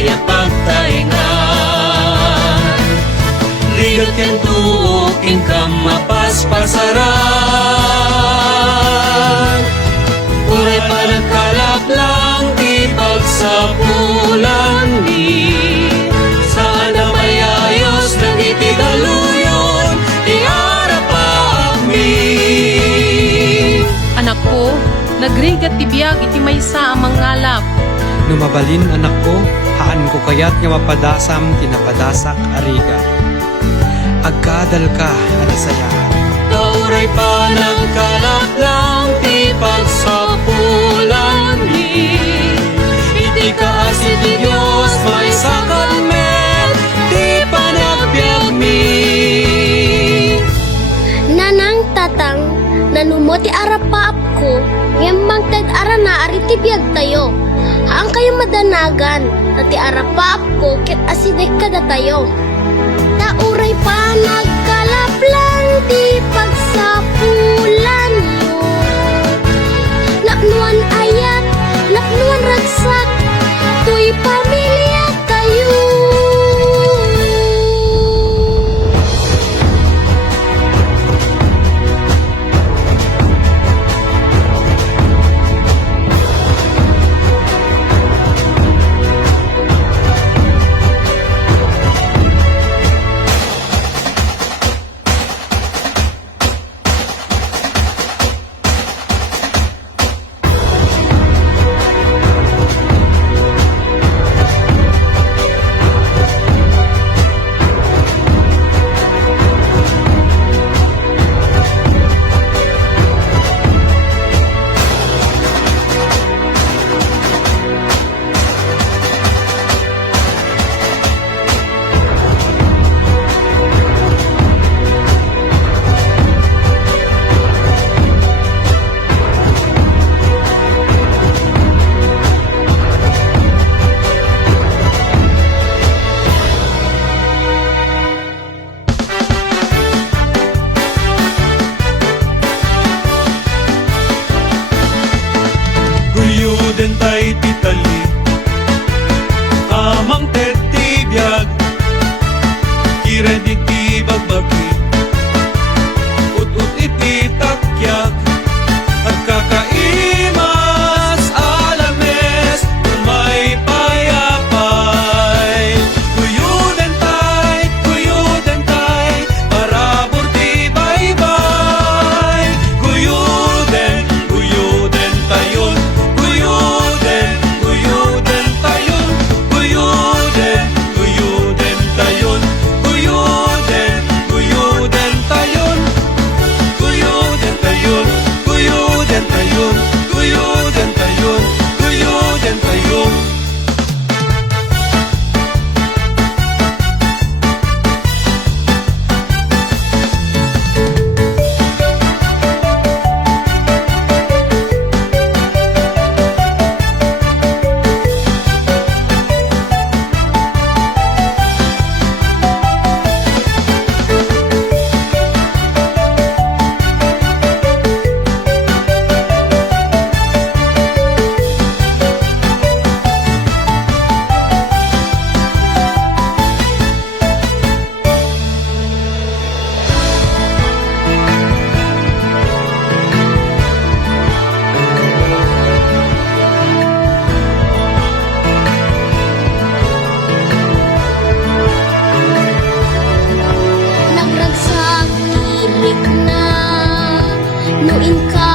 kaya pagtaingan. Rigat yan tuukin ka mapaspasaran. Uray palagkalap lang di pagsapulan ni. Saan na may ayos na itidaluyon di arapa mi. Anak ko, nagrigat ti biyag iti maysa ang mangalap. Numabalin anak ko, haan ko kayat nga mapadasam tinapadasak ariga. Agkadal ka, anasayahan. Kauray pa ng kalap lang ti pagsapulan ni. Iti kaasi ti Diyos may sakal met di panagbiag mi. Nanang tatang, nanumo ti arapap ko, ngembang tag-ara na ariti biyag tayo. Haang kayo madanagan, na ti arapap ko, kit asidek kada tayo. Nauray pa nagkalap lang ti pagsapulan yo. Napnuan ayat, napnuan ragsak, tuy pamilya tayo. Guyuden tay titali amang tetibiyag kiren iti bagbagi ut iti takyak at kakaimas alames may payapay. Guyuden tay parabor ti baybay. Guyuden tayon. Guyuden tayon. Guyuden tayon. Guyuden tayon. Guyuden tayon. Guyuden tayon. Guyuden tayon. Guyuden tayon. Nagragsak tirik na, nuin ka